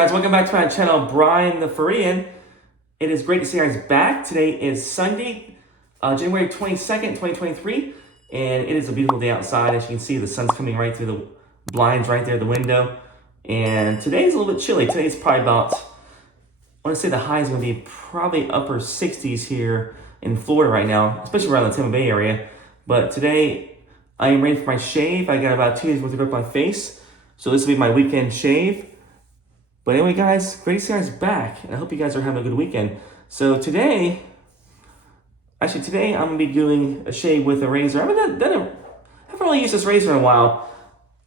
guys? Welcome back to my channel, Brian the Furian. It is great to see you guys back. Today is Sunday, January 22nd, 2023, and it is a beautiful day outside. As you can see, the sun's coming right through the blinds right there at the window. And today is a little bit chilly. Today's probably about, I want to say the high is going to be probably upper 60s here in Florida right now, especially around the Tampa Bay area. But today, I am ready for my shave. I got about 2 days worth of work on my face, so this will be my weekend shave. But anyway, guys, great to see you guys back, and I hope you guys are having a good weekend. So today I'm going to be doing a shave with a razor. I haven't really used this razor in a while.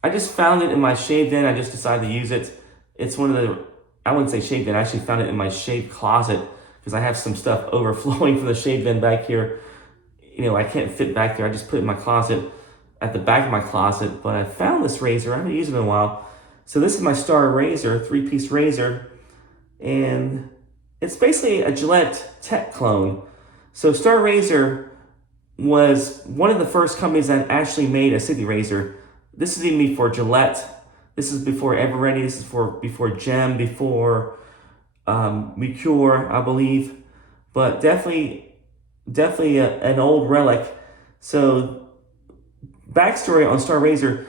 I just found it in my shave den. I just decided to use it. It's one of the, I wouldn't say shave den, I actually found it in my shave closet because I have some stuff overflowing from the shave den back here. You know, I can't fit back there. I just put it in my closet, at the back of my closet. But I found this razor. I haven't used it in a while. So this is my Star Razor, 3-piece razor, and it's basically a Gillette Tech clone. So Star Razor was one of the first companies that actually made a city razor. This is even before Gillette. This is before Eveready. This is before Gem, before Mercure, I believe. But definitely an old relic. So backstory on Star Razor,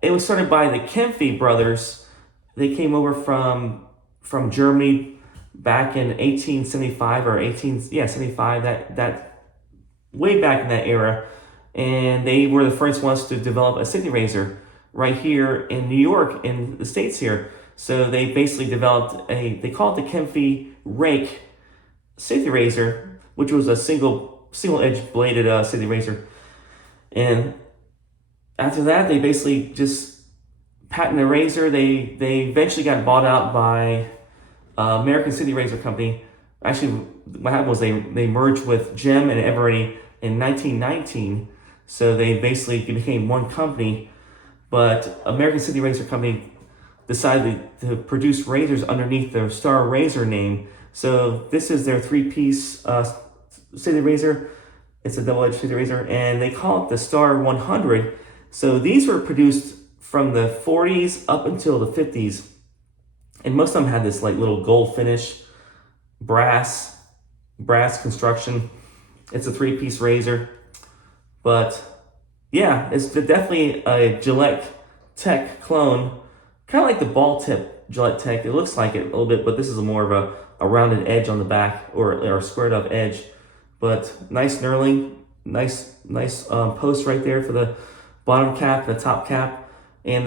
it was started by the Kempfy brothers. They came over from Germany back in 1875 or 75, that way back in that era. And they were the first ones to develop a city razor right here in New York, in the States here. So they basically developed they call it the Kempfy Rake city razor, which was a single edge bladed city razor. And after that, they basically just patented a razor. They eventually got bought out by American City Razor Company. Actually, what happened was they merged with Gem and Eveready in 1919. So they basically became one company. But American City Razor Company decided to produce razors underneath their Star Razor name. So this is their 3-piece city razor. It's a double-edged city razor, and they call it the Star 100. So these were produced from the 40s up until the 50s. And most of them had this like little gold finish, brass construction. It's a 3-piece razor. But yeah, it's definitely a Gillette Tech clone. Kind of like the ball tip Gillette Tech. It looks like it a little bit, but this is more of a rounded edge on the back, or squared up edge. But nice knurling, nice post right there for the bottom cap, the top cap, and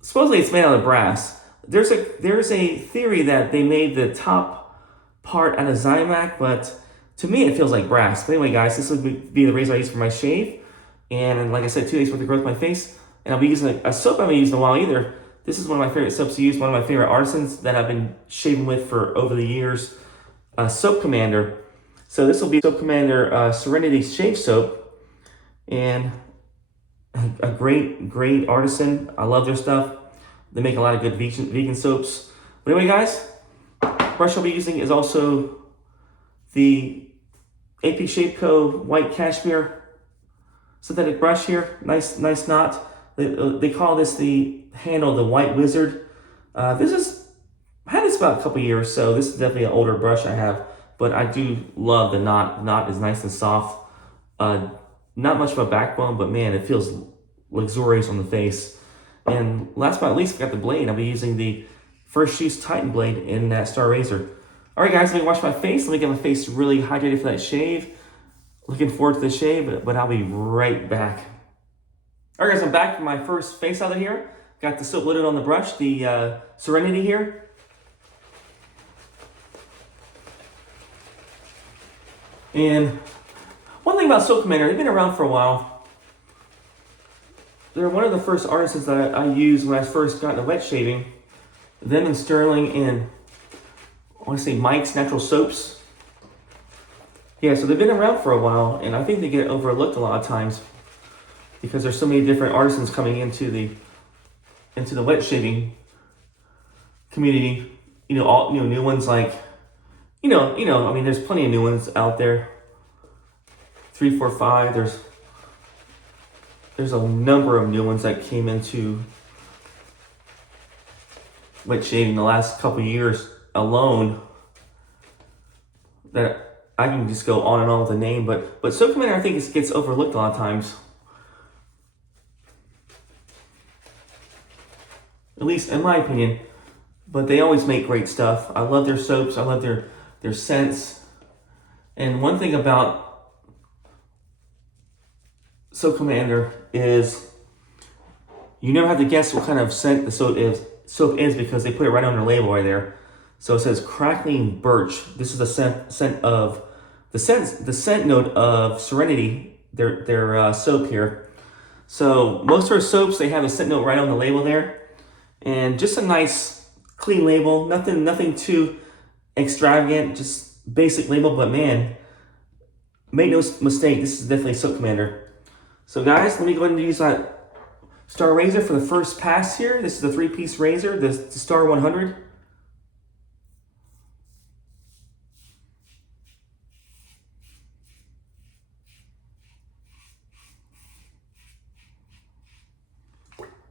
supposedly it's made out of brass. There's a theory that they made the top part out of Zymac, but to me it feels like brass. But anyway, guys, this would be the razor I use for my shave, and like I said, 2 days worth of growth on my face. And I'll be using a soap I haven't used in a while either. This is one of my favorite soaps to use. One of my favorite artisans that I've been shaving with for over the years, Soap Commander. So this will be Soap Commander Serenity shave soap, and a great artisan. I love their stuff. They make a lot of good vegan soaps. But anyway, guys, brush I'll be using is also the AP Shave Co. White Cashmere synthetic brush here. Nice knot. They call this the handle the White Wizard. I had this about a couple years, so this is definitely an older brush I have. But I do love the knot. The knot is nice and soft. Not much of a backbone, but man, it feels luxurious on the face. And last but not least, we got the blade. I'll be using the First Use Titan Blade in that Star Razor. All right, guys, let me wash my face. Let me get my face really hydrated for that shave. Looking forward to the shave, but I'll be right back. All right, guys, I'm back from my first face out of here. Got the soap loaded on the brush, the Serenity here. And one thing about Soap Commander, they've been around for a while. They're one of the first artisans that I used when I first got into wet shaving. Them and Sterling and, I want to say, Mike's Natural Soaps. Yeah, so they've been around for a while, and I think they get overlooked a lot of times because there's so many different artisans coming into the wet shaving community. New ones like, I mean, there's plenty of new ones out there. 3, 4, 5. There's a number of new ones that came into wet shaving the last couple years alone that I can just go on and on with the name, but Soap Commander I think gets overlooked a lot of times. At least in my opinion. But they always make great stuff. I love their soaps. I love their scents. And one thing about Soap Commander is you never have to guess what kind of scent the soap is because they put it right on their label right there. So it says crackling birch. This is the scent note of Serenity, their soap here. So most of our soaps, they have a scent note right on the label there. And just a nice clean label, nothing too extravagant, just basic label, but man, make no mistake, this is definitely Soap Commander. So guys, let me go ahead and use that Star Razor for the first pass here. This is the 3-piece razor, the Star 100.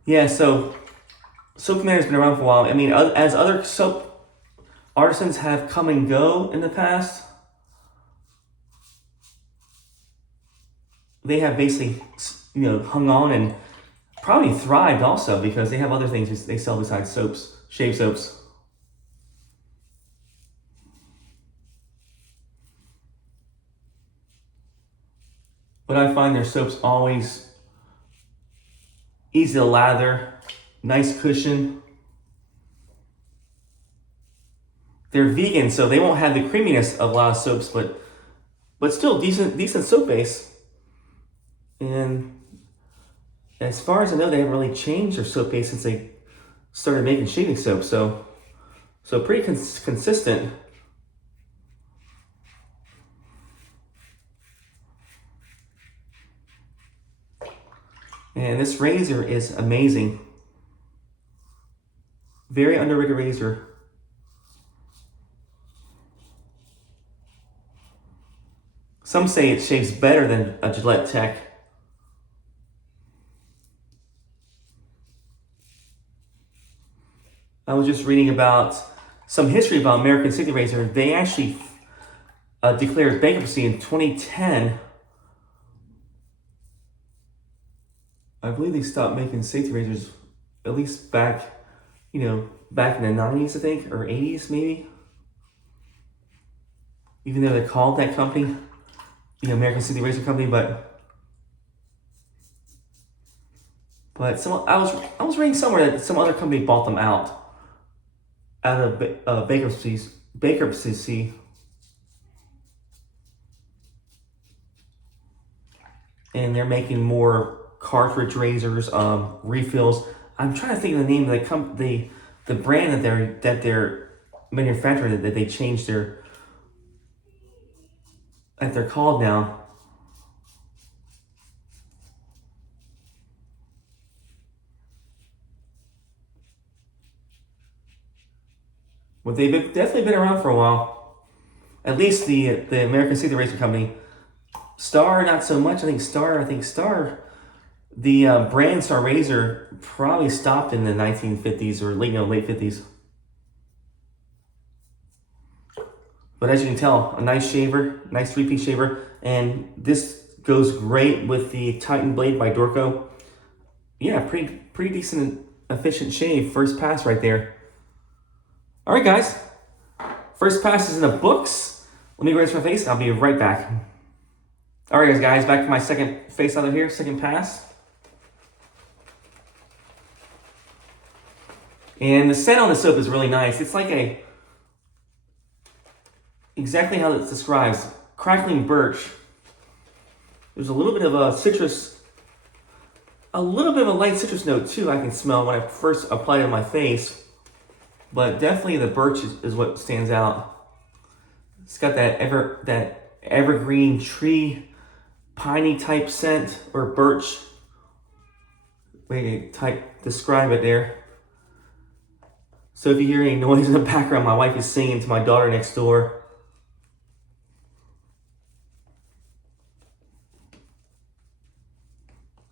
Yeah, so Soap Commander's been around for a while. I mean, as other soap artisans have come and go in the past, they have basically, hung on and probably thrived also because they have other things they sell besides soaps, shave soaps. But I find their soaps always easy to lather, nice cushion. They're vegan, so they won't have the creaminess of a lot of soaps, but still decent soap base. And as far as I know, they haven't really changed their soap base since they started making shaving soap. So pretty consistent. And this razor is amazing. Very underrated razor. Some say it shaves better than a Gillette Tech. I was just reading about some history about American Safety Razor. They actually declared bankruptcy in 2010. I believe they stopped making safety razors at least back in the 90s, I think, or 80s maybe. Even though they're called that company, American Safety Razor Company, but I was reading somewhere that some other company bought them out of bankruptcy. And they're making more cartridge razors, refills. I'm trying to think of the name of the brand that they're manufacturing, that they changed that they're called now. But they've definitely been around for a while. At least the American Safety Razor Company. Star, not so much. I think Star, the brand Star Razor probably stopped in the 1950s or late 50s. But as you can tell, a nice shaver, nice 3-piece shaver. And this goes great with the Titan Blade by Dorco. Yeah, pretty decent, efficient shave. First pass right there. All right, guys. First pass is in the books. Let me rinse my face. I'll be right back. All right, guys. Back to my second face out of here. Second pass. And the scent on the soap is really nice. It's like exactly how it describes, crackling birch. There's a little bit of a light citrus note too I can smell when I first apply it on my face. But definitely the birch is what stands out. It's got that evergreen tree, piney type scent, or birch. Way to describe it there. So if you hear any noise in the background, my wife is singing to my daughter next door.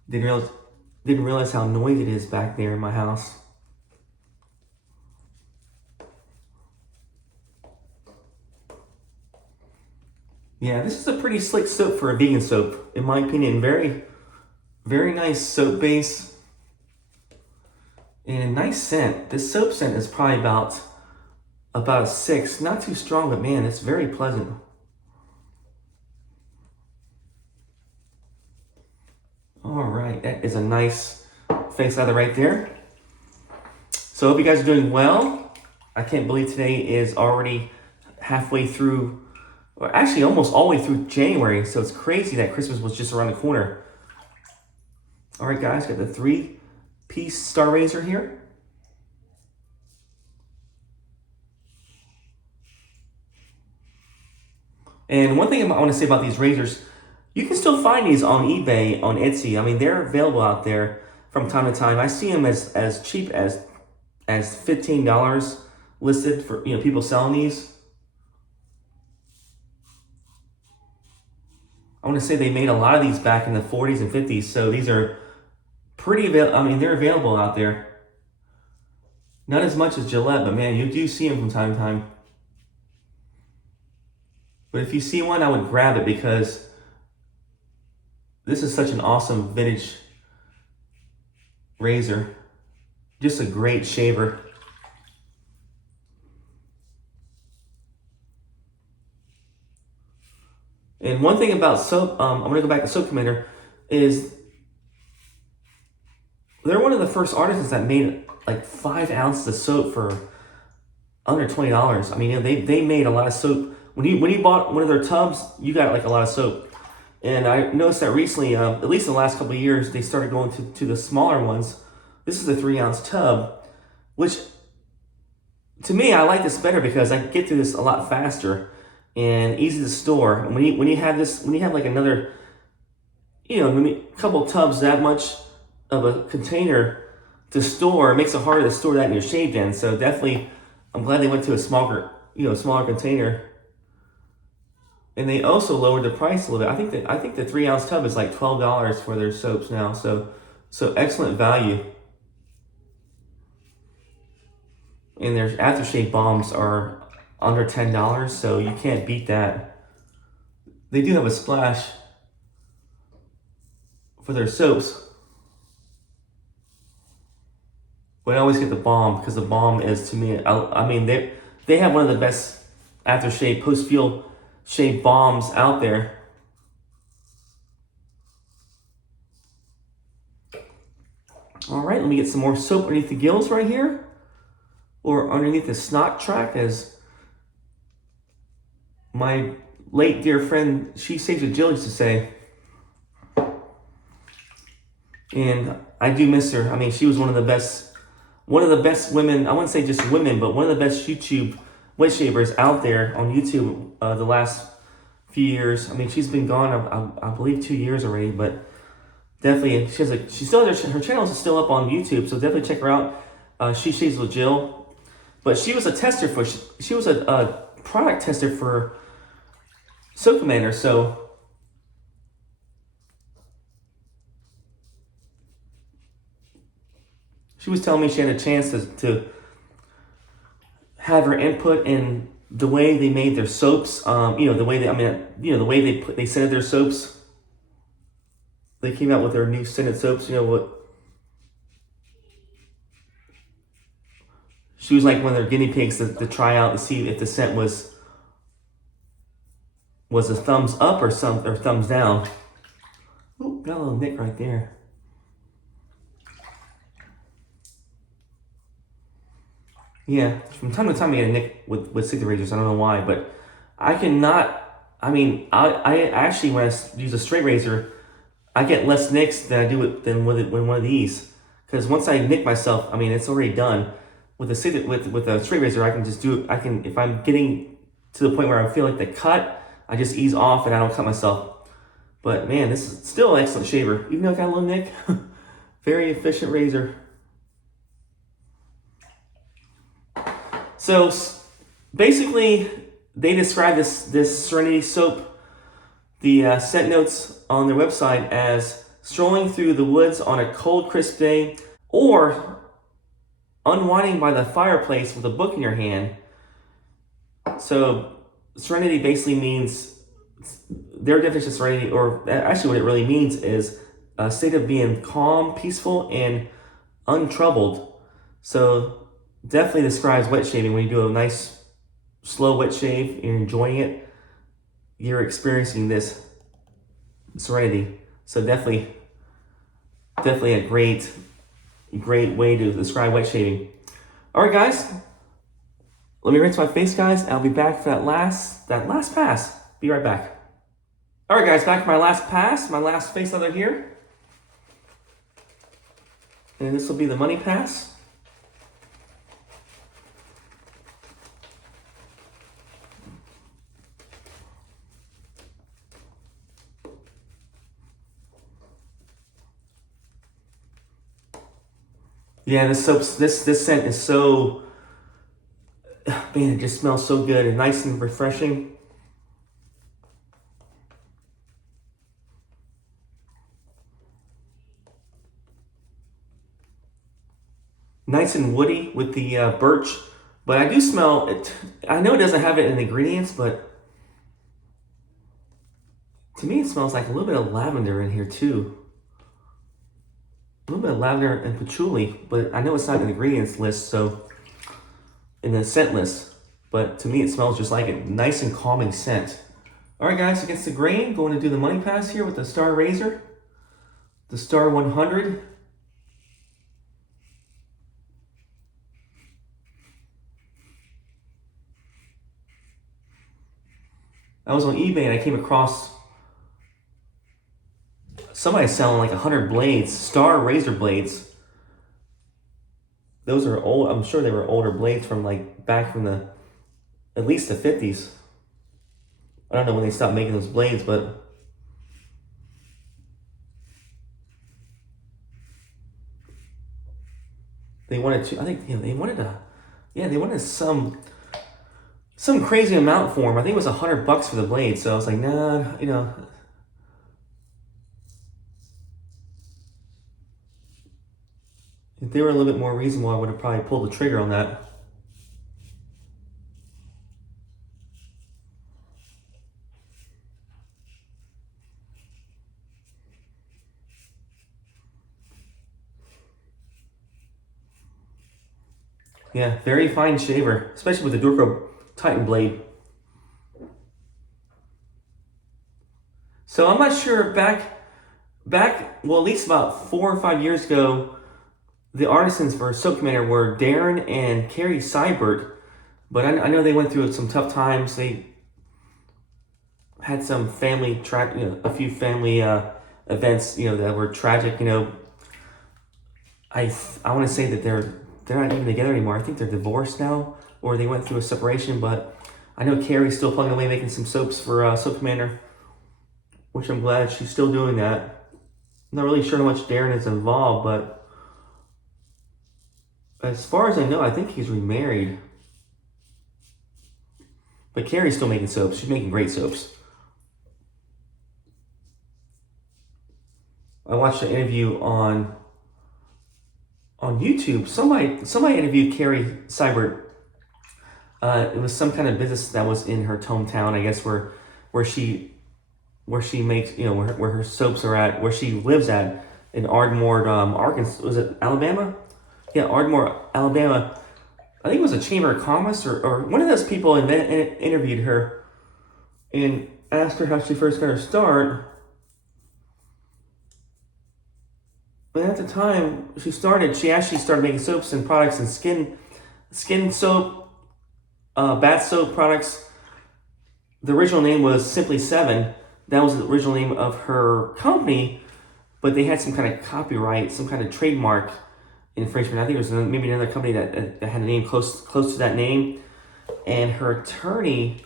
Didn't realize how noisy it is back there in my house. Yeah, this is a pretty slick soap for a vegan soap, in my opinion. Very, very nice soap base. And nice scent. This soap scent is probably about a 6. Not too strong, but man, it's very pleasant. All right, that is a nice face lather right there. So I hope you guys are doing well. I can't believe today is already halfway through, or actually almost all the way through January. So it's crazy that Christmas was just around the corner. All right, guys, got the 3-piece star razor here. And one thing I want to say about these razors, you can still find these on eBay, on Etsy. I mean, they're available out there from time to time. I see them as cheap as $15 listed for, you know, people selling these. I want to say they made a lot of these back in the 40s and 50s, so these are pretty available. I mean, they're available out there. Not as much as Gillette, but man, you do see them from time to time. But if you see one, I would grab it because this is such an awesome vintage razor. Just a great shaver. And one thing about soap, I'm going to go back to Soap Commander, is they're one of the first artisans that made like 5 ounces of soap for under $20. I mean, you know, they made a lot of soap. When you bought one of their tubs, you got like a lot of soap. And I noticed that recently, at least in the last couple of years, they started going to the smaller ones. This is a 3-ounce tub, which to me, I like this better because I can get through this a lot faster and easy to store. And when you have like another, you know, maybe a couple tubs that much of a container to store, it makes it harder to store that in your shave den. So definitely, I'm glad they went to a smaller container. And they also lowered the price a little bit. I think the 3-ounce tub is like $12 for their soaps now. So excellent value. And their aftershave balms are under $10, so you can't beat that. They do have a splash for their soaps, but I always get the balm because the balm is, to me, I mean, they have one of the best aftershave post-peel shave balms out there. All right, let me get some more soap underneath the gills right here, or underneath the snot track, as my late dear friend, She Saves with Jill, used to say. And I do miss her. I mean, she was one of the best women, I wouldn't say just women, but one of the best YouTube wet shavers out there on YouTube the last few years. I mean, she's been gone, I believe 2 years already, but definitely, her channel is still up on YouTube, so definitely check her out. She Shaves with Jill. But she was a tester for, she was a product tester for Soap Commander, so she was telling me she had a chance to have her input in the way they made their soaps. You know, the way the way they scented their soaps. They came out with their new scented soaps. You know what? She was like one of their guinea pigs to try out to see if the scent was a thumbs up or thumbs down. Ooh, got a little nick right there. Yeah, from time to time I get a nick with TheRustyRazors. I don't know why, but I cannot. I mean, I actually, when I use a straight razor, I get less nicks than I do with one of these. Because once I nick myself, I mean, it's already done. With a straight razor, I can just do it. If I'm getting to the point where I feel like the cut, I just ease off and I don't cut myself. But man, this is still an excellent shaver, even though I got a little nick. Very efficient razor. So basically, they describe this Serenity soap, the scent notes on their website, as strolling through the woods on a cold, crisp day, or unwinding by the fireplace with a book in your hand. So Serenity basically means their definition of serenity, or actually what it really means, is a state of being calm, peaceful, and untroubled. So definitely describes wet shaving. When you do a nice slow wet shave and you're enjoying it, you're experiencing this serenity. So definitely a great way to describe wet shaving. All right, guys, let me rinse my face, guys. I'll be back for that last pass. Be right back. All right, guys, back for my last pass, my last face leather here. And this will be the money pass. Yeah, this scent is so, man, it just smells so good and nice and refreshing. Nice and woody with the birch, but I do smell it. I know it doesn't have it in the ingredients, but to me it smells like a little bit of lavender in here too. A little bit of lavender and patchouli, but I know it's not in the ingredients list, so in the scent list, but to me it smells just like it. Nice and calming scent. All right, guys, against the grain, going to do the money pass here with the TheRustyRazor, the Star 100. I was on eBay and I came across somebody selling like 100 blades, TheRustyRazor blades. Those are old. I'm sure they were older blades from like back from at least the 50s. I don't know when they stopped making those blades, but they wanted to. I think they wanted some crazy amount for them. I think it was $100 for the blade. So I was like, nah, if they were a little bit more reasonable, I would have probably pulled the trigger on that. Yeah, very fine shaver, especially with the Dorco Titan Blade. So I'm not sure well, at least about 4 or 5 years ago, the artisans for Soap Commander were Darren and Carrie Seibert, but I know they went through some tough times. They had some a few family events, that were tragic. I want to say that they're not even together anymore. I think they're divorced now, or they went through a separation. But I know Carrie's still plugging away making some soaps for Soap Commander, which I'm glad she's still doing that. I'm not really sure how much Darren is involved, but as far as I know, I think he's remarried. But Carrie's still making soaps. She's making great soaps. I watched an interview on YouTube. Somebody interviewed Carrie Seibert. It was some kind of business that was in her hometown, I guess, where she makes, where her soaps are at, where she lives at in Ardmore, Arkansas. Was it Alabama? Yeah, Ardmore, Alabama. I think it was a Chamber of Commerce or one of those people interviewed her and asked her how she first got her start. But at the time she actually started making soaps and products and skin soap, bath soap products. The original name was Simply 7. That was the original name of her company, but they had some kind of copyright, some kind of trademark infringement. I think it was maybe another company that had a name close to that name, and her attorney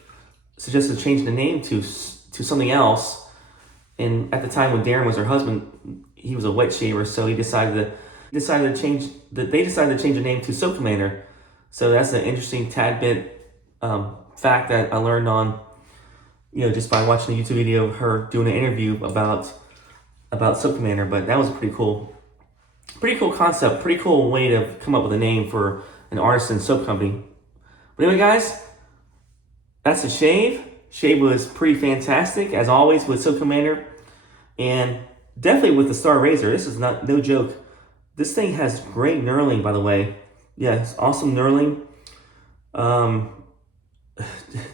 suggested changing the name to something else. And at the time when Darren was her husband, he was a wet shaver, so he decided to change the name to Soap Commander. So that's an interesting tad bit fact that I learned on, just by watching a YouTube video of her doing an interview about Soap Commander. But that was pretty cool concept, pretty cool way to come up with a name for an artisan soap company. But anyway, guys, that's a shave. shave was pretty fantastic, as always with Soap Commander. And definitely with the TheRustyRazor, this is no joke. This thing has great knurling, by the way. Yeah, it's awesome knurling.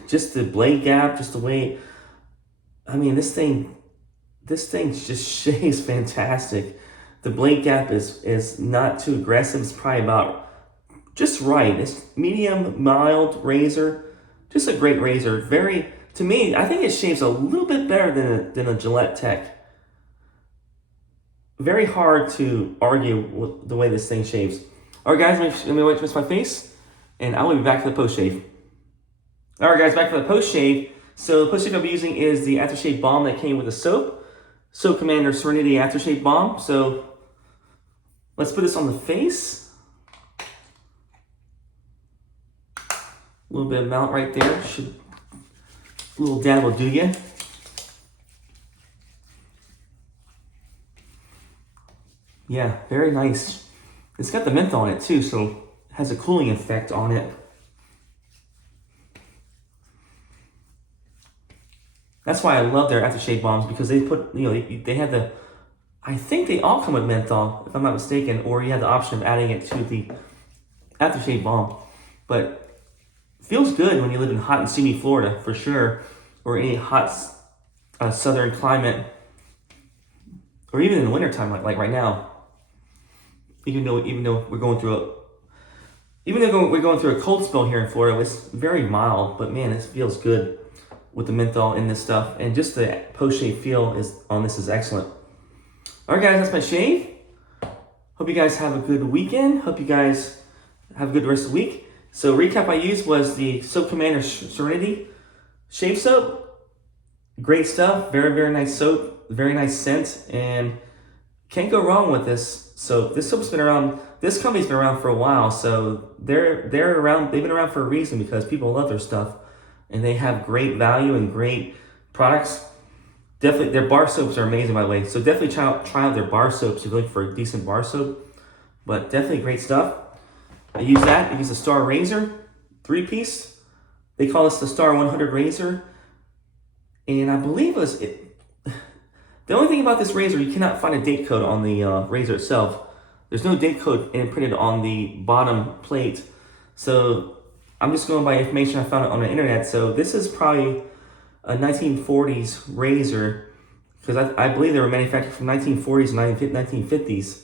Just the blade gap, just the way, I mean, this thing just shaves fantastic. The blade gap is not too aggressive. It's probably about just right. It's medium, mild razor. Just a great razor. Very, to me, I think it shaves a little bit better than a Gillette Tech. Very hard to argue with the way this thing shaves. All right, guys, let me rinse my face, and I will be back for the post shave. All right, guys, back for the post shave. So the post shave I'll be using is the Aftershave Balm that came with the soap. Soap Commander Serenity Aftershave Balm. So let's put this on the face. A little bit of amount right there. A little dab will do ya. Yeah, very nice. It's got the menthol on it too, so it has a cooling effect on it. That's why I love their aftershave bombs, because they put, they had the, I think they all come with menthol, if I'm not mistaken, or you have the option of adding it to the aftershave balm. But feels good when you live in hot and steamy Florida, for sure, or any hot southern climate, or even in the wintertime, like right now. Even though we're going through a cold spell here in Florida, it's very mild, but man, it feels good with the menthol in this stuff, and just the post-shave feel on this is excellent. All right, guys, that's my shave. Hope you guys have a good weekend. Hope you guys have a good rest of the week. So recap I used was the Soap Commander Serenity Shave Soap. Great stuff. Very, very nice soap. Very nice scent, and can't go wrong with this soap. This soap's been around. This company's been around for a while, so they're around. They've been around for a reason, because people love their stuff, and they have great value and great products. Definitely, their bar soaps are amazing, by the way. So definitely try out their bar soaps if you're looking for a decent bar soap. But definitely great stuff. I use that. I use the TheRustyRazor 3-piece. They call this the Star 100 razor, and I believe it was it. The only thing about this razor, you cannot find a date code on the razor itself. There's no date code imprinted on the bottom plate. So I'm just going by information I found on the internet. So this is probably a 1940s razor, because I believe they were manufactured from 1940s and 1950s,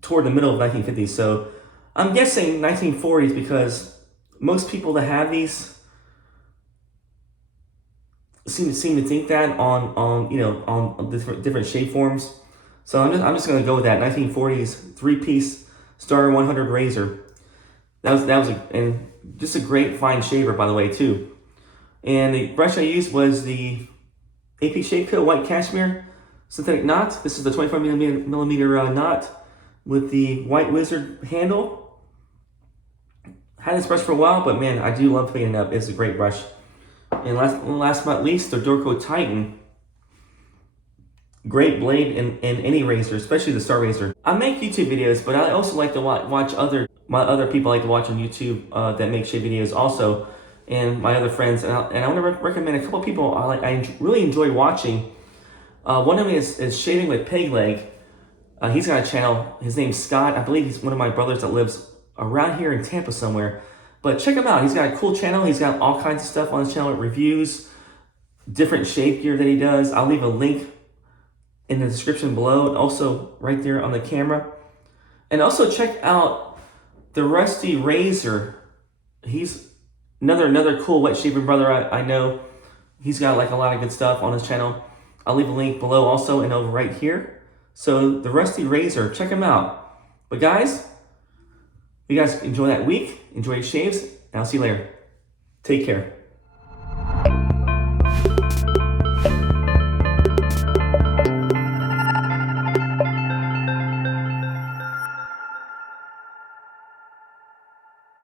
toward the middle of 1950s. So I'm guessing 1940s, because most people that have these seem to think that on different shave forms. So I'm just gonna go with that 1940s 3-piece Star 100 razor. That was and just a great fine shaver, by the way, too. And the brush I used was the AP Shave Co. White Cashmere synthetic knot. This is the 25 millimeter knot with the White Wizard handle. Had this brush for a while, but man, I do love picking it up. It's a great brush. And last but not least, the Dorco Titan. Great blade in any razor, especially the TheRustyRazor. I make YouTube videos, but I also like to watch other people like to watch on YouTube that make shave videos also, and my other friends. And I want to recommend a couple people I really enjoy watching. One of them is ShavingWithPegLeg. He's got a channel. His name's Scott. I believe he's one of my brothers that lives around here in Tampa somewhere. But check him out. He's got a cool channel. He's got all kinds of stuff on his channel, reviews, different shave gear that he does. I'll leave a link in the description below, and also right there on the camera. And also check out TheRustyRazor. He's another cool wet shaving brother I know. He's got like a lot of good stuff on his channel. I'll leave a link below also and over right here. So TheRustyRazor, check him out. But guys, you guys enjoy that week, enjoy your shaves, and I'll see you later. Take care.